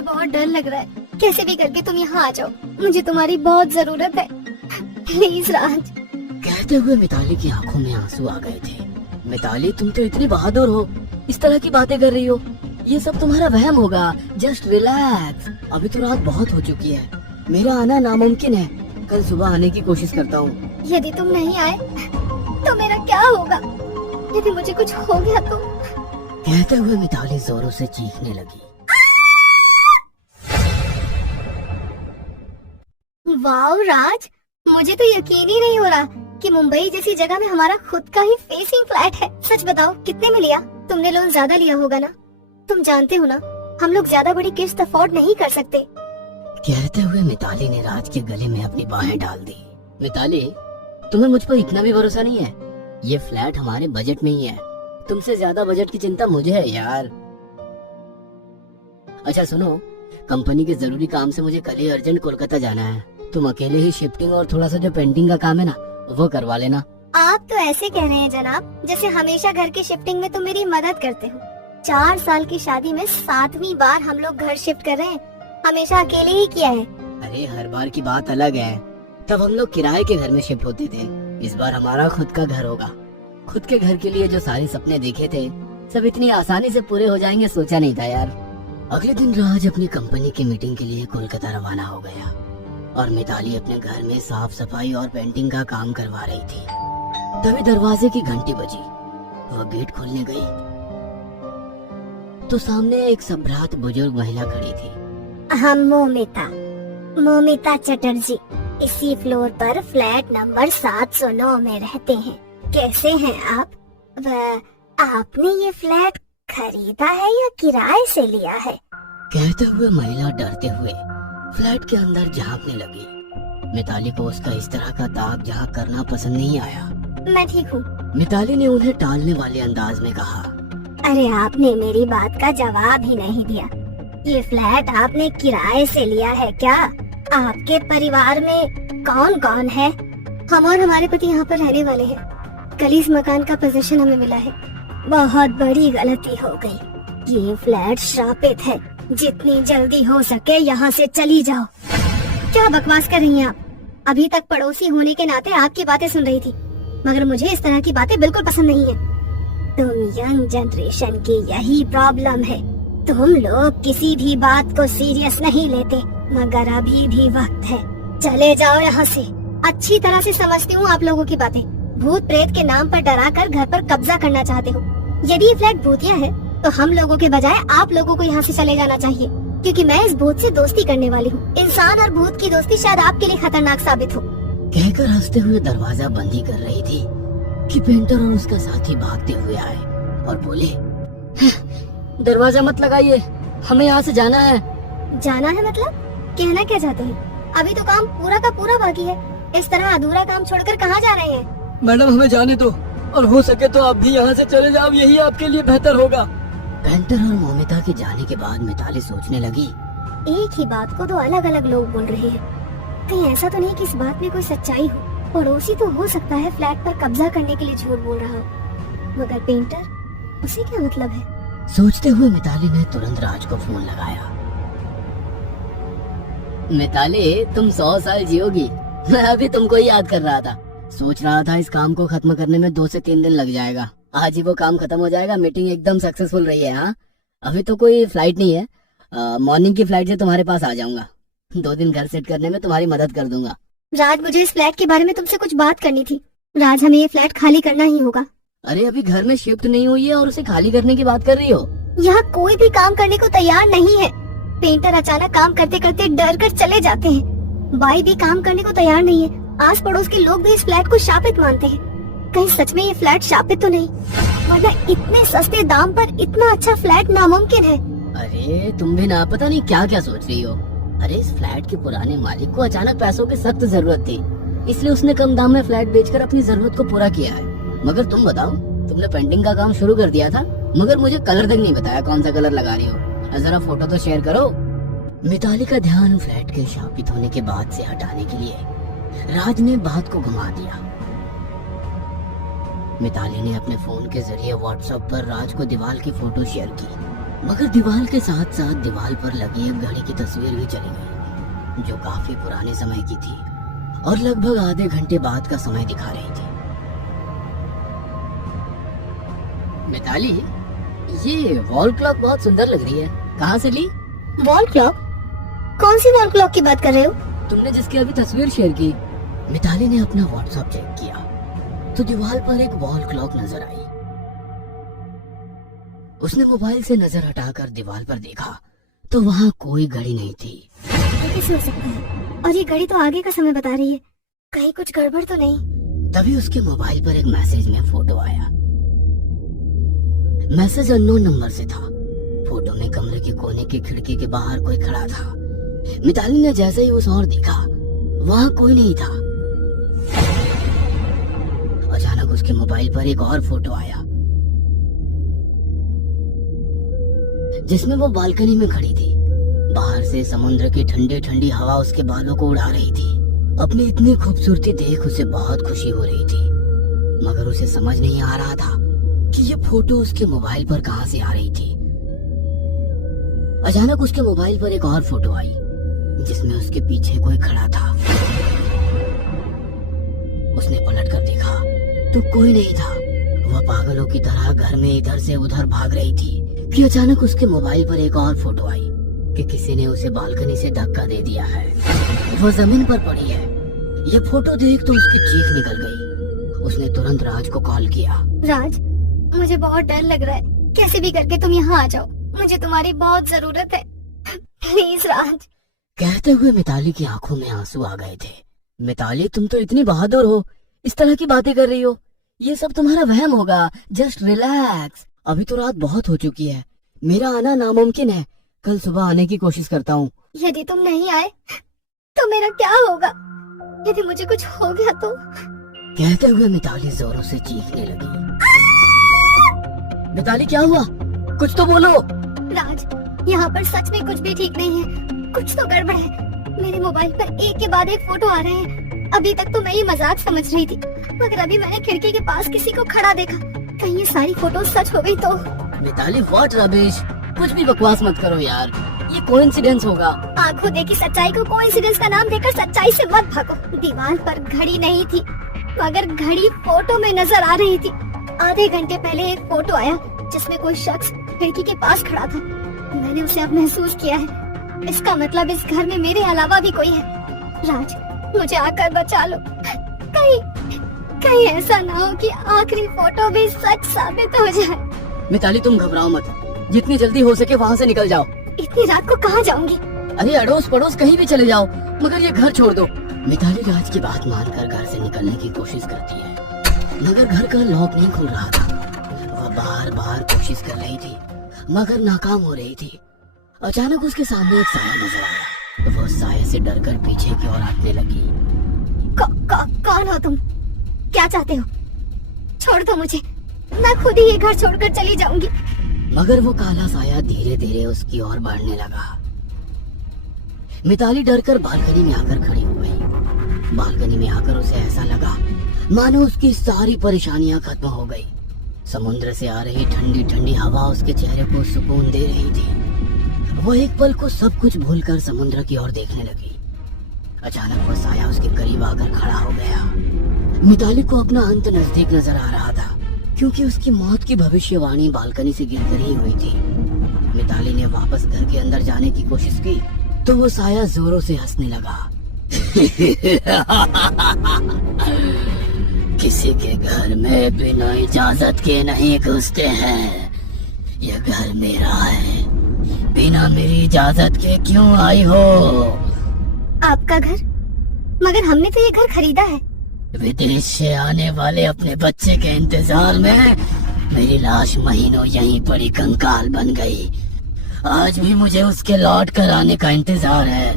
मुझे बहुत डर लग रहा है। कैसे भी करके तुम यहाँ आ जाओ, मुझे तुम्हारी बहुत जरूरत है। प्लीज राज। कहते हुए मिताली की आंखों में आंसू आ गए थे। मिताली, तुम तो इतनी बहादुर हो, इस तरह की बातें कर रही हो। ये सब तुम्हारा वहम होगा। Just relax. अभी तो रात बहुत हो चुकी है, मेरा आना नामुमकिन है। कल सुबह आने की कोशिश करता हूँ। यदि तुम नहीं आए तो मेरा क्या होगा? यदि मुझे कुछ हो गया तो? कहते हुए मिताली जोरों से चीखने लगी। वाओ राज, मुझे तो यकीन ही नहीं हो रहा कि मुंबई जैसी जगह में हमारा खुद का ही फेसिंग फ्लैट है। सच बताओ, कितने में लिया? तुमने लोन ज्यादा लिया होगा ना? तुम जानते हो ना, हम लोग ज्यादा बड़ी किस्त अफोर्ड नहीं कर सकते। कहते हुए मिताली ने राज के गले में अपनी बाहें डाल दी। मिताली, तुम्हें मुझ पर इतना भी भरोसा नहीं है? ये फ्लैट हमारे बजट में ही है। तुमसे ज्यादा बजट की चिंता मुझे है यार। अच्छा सुनो, कंपनी के जरूरी काम से मुझे कल ही अर्जेंट कोलकाता जाना है। तुम अकेले ही शिफ्टिंग और थोड़ा सा जो पेंटिंग का काम है ना, वो करवा लेना। आप तो ऐसे कह रहे हैं जनाब, जैसे हमेशा घर की शिफ्टिंग में तुम मेरी मदद करते हो। 4 साल की शादी में 7वीं बार हम लोग घर शिफ्ट कर रहे हैं। हमेशा अकेले ही किया है। अरे हर बार की बात अलग है। तब हम लोग किराए के घर में शिफ्ट होते थे, इस बार हमारा खुद का घर होगा। खुद के घर के लिए जो सारे सपने देखे थे, सब इतनी आसानी से पूरे हो जाएंगे सोचा नहीं था यार। अगले दिन राज अपनी कंपनी की मीटिंग के लिए कोलकाता रवाना हो गया और मिताली अपने घर में साफ सफाई और पेंटिंग का काम करवा रही थी। तभी दरवाजे की घंटी बजी। वह गेट खोलने गई तो सामने एक सभ्रात बुजुर्ग महिला खड़ी थी। हम मोमिता चटर्जी इसी फ्लोर पर फ्लैट नंबर 709 में रहते हैं। कैसे हैं आप? आपने ये फ्लैट खरीदा है या किराए से लिया है? कहते हुए महिला डरते हुए फ्लैट के अंदर झांकने लगी। मिताली को उसका इस तरह का ताक झांक करना पसंद नहीं आया। मैं ठीक हूँ। मिताली ने उन्हें टालने वाले अंदाज में कहा। अरे आपने मेरी बात का जवाब ही नहीं दिया। ये फ्लैट आपने किराए से लिया है क्या? आपके परिवार में कौन कौन है? हम और हमारे पति यहाँ पर रहने वाले हैं। कल इस मकान का पोजीशन हमें मिला है। बहुत बड़ी गलती हो गई। ये फ्लैट श्रापित है। जितनी जल्दी हो सके यहाँ से चली जाओ। क्या बकवास कर रही हैं आप? अभी तक पड़ोसी होने के नाते आपकी बातें सुन रही थी, मगर मुझे इस तरह की बातें बिल्कुल पसंद नहीं है। तुम यंग जनरेशन की यही प्रॉब्लम है। तुम लोग किसी भी बात को सीरियस नहीं लेते, मगर अभी भी वक्त है। चले जाओ यहाँ से। अच्छी तरह से समझती हूँ आप लोगों की बातें। भूत प्रेत के नाम पर डराकर घर पर कब्जा करना चाहते हो। यदि ये फ्लैट भूतिया है तो हम लोगों के बजाय आप लोगों को यहाँ से चले जाना चाहिए, क्योंकि मैं इस भूत से दोस्ती करने वाली हूँ। इंसान और भूत की दोस्ती शायद आपके लिए खतरनाक साबित हो। कहकर हंसते हुए दरवाजा बंदी कर रही थी कि पेंटर और उसका साथी भागते हुए आए और बोले, दरवाजा मत लगाइए, हमें यहाँ से जाना है। जाना है मतलब? कहना क्या चाहते हैं? अभी तो काम पूरा का पूरा बाकी है। इस तरह अधूरा काम छोड़कर कहाँ जा रहे हैं? मैडम हमें जाने दो, और हो सके तो आप भी यहाँ से चले जाओ, यही आपके लिए बेहतर होगा। पेंटर और मोमिता के जाने के बाद मिताली सोचने लगी, एक ही बात को दो अलग अलग लोग बोल रहे हैं। कहीं ऐसा तो नहीं कि इस बात में कोई सच्चाई हो? पड़ोसी तो हो सकता है फ्लैट पर कब्जा करने के लिए झूठ बोल रहा हो, मगर पेंटर, उसे क्या मतलब है? सोचते हुए मिताली ने तुरंत राज को फोन लगाया। मिताली, तुम 100 साल जियोगी। मैं अभी तुमको ही याद कर रहा था। सोच रहा था इस काम को खत्म करने में 2 से 3 दिन लग जाएगा। आज ही वो काम खत्म हो जाएगा। मीटिंग एकदम सक्सेसफुल रही है। हाँ, अभी तो कोई फ्लाइट नहीं है। मॉर्निंग की फ्लाइट से तुम्हारे पास आ जाऊंगा। 2 दिन घर सेट करने में तुम्हारी मदद कर दूंगा। राज, मुझे इस फ्लैट के बारे में तुमसे कुछ बात करनी थी। राज, हमें ये फ्लैट खाली करना ही होगा। अरे अभी घर में शिफ्ट नहीं हुई है और उसे खाली करने की बात कर रही हो? यहाँ कोई भी काम करने को तैयार नहीं है। पेंटर अचानक काम करते करते डर कर चले जाते हैं। भाई भी काम करने को तैयार नहीं है। आस पड़ोस के लोग भी इस फ्लैट को शापित मानते हैं। कहीं सच में ये फ्लैट शापित तो नहीं? वरना इतने सस्ते दाम पर इतना अच्छा फ्लैट नामुमकिन है। अरे तुम भी ना पता नहीं क्या क्या सोच रही हो। अरे इस फ्लैट के पुराने मालिक को अचानक पैसों की सख्त जरूरत थी, इसलिए उसने कम दाम में फ्लैट बेचकर अपनी जरूरत को पूरा किया है। मगर तुम बताओ, तुमने पेंटिंग का काम शुरू कर दिया था, मगर मुझे कलर तक नहीं बताया कौन सा कलर लगा रही हो। जरा फोटो तो शेयर करो। मिताली का ध्यान फ्लैट के शापित होने के बाद से हटाने के लिए राज ने बात को घुमा दिया। मिताली ने अपने फोन के जरिए व्हाट्सएप पर राज को दीवार की फोटो शेयर की। मगर दीवार के साथ साथ दीवार पर लगी एक घड़ी की तस्वीर भी चली गई, जो काफी पुराने समय की थी और लगभग आधे घंटे बाद का समय दिखा रही थी। मिताली, ये वॉल क्लॉक बहुत सुंदर लग रही है, कहाँ से ली? Wall clock? कौन सी वॉल क्लॉक की बात कर रहे हो? तुमने जिसकी अभी तस्वीर शेयर की। मिताली ने अपना व्हाट्सएप चेक किया तो दीवार पर एक वॉल क्लॉक नजर आई। उसने मोबाइल से नजर हटाकर दीवार पर देखा तो वहाँ कोई घड़ी नहीं थी। ये कैसे हो सकता है? और ये घड़ी तो आगे का समय बता रही है, कहीं कुछ गड़बड़ तो नहीं? तभी उसके मोबाइल पर एक मैसेज में फोटो आया। मैसेज अननोन नंबर से था। फोटो में कमरे के कोने की खिड़की के बाहर कोई खड़ा था। मिताली ने जैसे ही उस ओर देखा, वहाँ कोई नहीं था। अचानक उसके मोबाइल पर एक और फोटो आया, जिसमें वो बालकनी में खड़ी थी। बाहर से समुद्र की ठंडी ठंडी हवा उसके बालों को उड़ा रही थी। अपनी इतनी खूबसूरती देख उसे बहुत खुशी हो रही थी, मगर उसे समझ नहीं आ रहा था कि ये फोटो उसके मोबाइल पर कहां से आ रही थी। अचानक उसके मोबाइल पर एक और फोटो आई, जिसमें उसके पीछे कोई खड़ा था। उसने पलट कर देखा तो कोई नहीं था। वह पागलों की तरह घर में इधर से उधर भाग रही थी कि अचानक उसके मोबाइल पर एक और फोटो आई कि किसी ने उसे बालकनी से धक्का दे दिया है। वह जमीन पर पड़ी है। यह फोटो देख तो उसकी चीख निकल गई। उसने तुरंत राज को कॉल किया। राज, मुझे बहुत डर लग रहा है, कैसे भी करके तुम यहाँ आ जाओ, मुझे तुम्हारी बहुत जरूरत है, प्लीज राज। कहते हुए मिताली की आंखों में आंसू आ गए थे। मिताली, तुम तो इतनी बहादुर हो, इस तरह की बातें कर रही हो। ये सब तुम्हारा वहम होगा, जस्ट रिलैक्स। अभी तो रात बहुत हो चुकी है, मेरा आना नामुमकिन है। कल सुबह आने की कोशिश करता हूँ। यदि तुम नहीं आए तो मेरा क्या होगा? यदि मुझे कुछ हो गया तो? कहते हुए मिताली जोरों से चीखने लगी। मिताली, क्या हुआ? कुछ तो बोलो। राज, यहाँ पर सच में कुछ भी ठीक नहीं है, कुछ तो गड़बड़ है। मेरे मोबाइल पर एक के बाद एक फोटो आ रहे हैं। अभी तक तो मैं ये मजाक समझ रही थी, मगर अभी मैंने खिड़की के पास किसी को खड़ा देखा। कहीं ये सारी फोटो सच हो गई तो? मिताली, व्हाट रबिश, कुछ भी बकवास मत करो यार, ये कोइंसिडेंस होगा। आंखों देखी सच्चाई को कोइंसिडेंस का नाम देकर सच्चाई से मत भागो। दीवार पर घड़ी नहीं थी, मगर घड़ी फोटो में नजर आ रही थी। आधे घंटे पहले एक फोटो आया जिसमें कोई शख्स खिड़की के पास खड़ा था। मैंने उसे अब महसूस किया है। इसका मतलब इस घर में मेरे अलावा भी कोई है। राज, मुझे आकर बचा लो। कहीं ऐसा ना हो कि आखिरी फोटो भी सच साबित हो जाए। मिताली, तुम घबराओ मत, जितनी जल्दी हो सके वहाँ से निकल जाओ। इतनी रात को कहाँ जाऊंगी? अरे अड़ोस पड़ोस कहीं भी चले जाओ, मगर ये घर छोड़ दो। मिताली राज की बात मानकर घर से निकलने की कोशिश करती है, मगर घर का लॉक नहीं खुल रहा था। वह बार बार कोशिश कर रही थी, मगर नाकाम हो रही थी। अचानक उसके सामने एक साया नजर आया। वो साये से डरकर पीछे की ओर हटने लगी। कौन हो तुम? क्या चाहते हो? छोड़ दो मुझे, मैं खुद ही ये घर छोड़कर चली जाऊंगी। मगर वो काला साया धीरे धीरे उसकी ओर बढ़ने लगा। मिताली डरकर बालकनी में आकर खड़ी हो गई। बालकनी में आकर उसे ऐसा लगा मानो उसकी सारी परेशानियां खत्म हो गई। समुद्र से आ रही ठंडी ठंडी हवा उसके चेहरे को सुकून दे रही थी। वो एक पल को सब कुछ भूलकर समुद्र की ओर देखने लगी। अचानक वो साया उसके करीब आकर खड़ा हो गया। मिताली को अपना अंत नजदीक नजर आ रहा था, क्योंकि उसकी मौत की भविष्यवाणी बालकनी से गिरकर ही हुई थी। मिताली ने वापस घर के अंदर जाने की कोशिश की तो वो साया जोरों से हंसने लगा। किसी के घर में बिना इजाजत के नहीं घुसते हैं। यह घर मेरा है, बिना मेरी इजाजत के क्यों आई हो? आपका घर? मगर हमने तो ये घर खरीदा है। विदेश से आने वाले अपने बच्चे के इंतजार में मेरी लाश महीनों यहीं पड़ी कंकाल बन गई। आज भी मुझे उसके लौट कर आने का इंतजार है।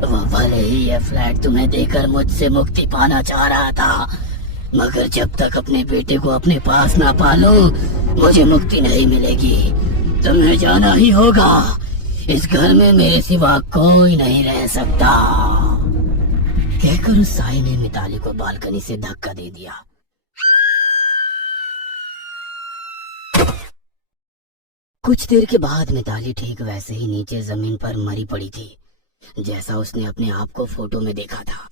वह भले ही यह फ्लैट तुम्हें देकर मुझसे मुक्ति पाना चाह रहा था, मगर जब तक अपने बेटे को अपने पास ना पालूं, मुझे मुक्ति नहीं मिलेगी। तुम्हें जाना ही होगा। इस घर में मेरे सिवा कोई नहीं रह सकता। कहकर उस साई ने मिताली को बालकनी से धक्का दे दिया। कुछ देर के बाद मिताली ठीक वैसे ही नीचे जमीन पर मरी पड़ी थी जैसा उसने अपने आप को फोटो में देखा था।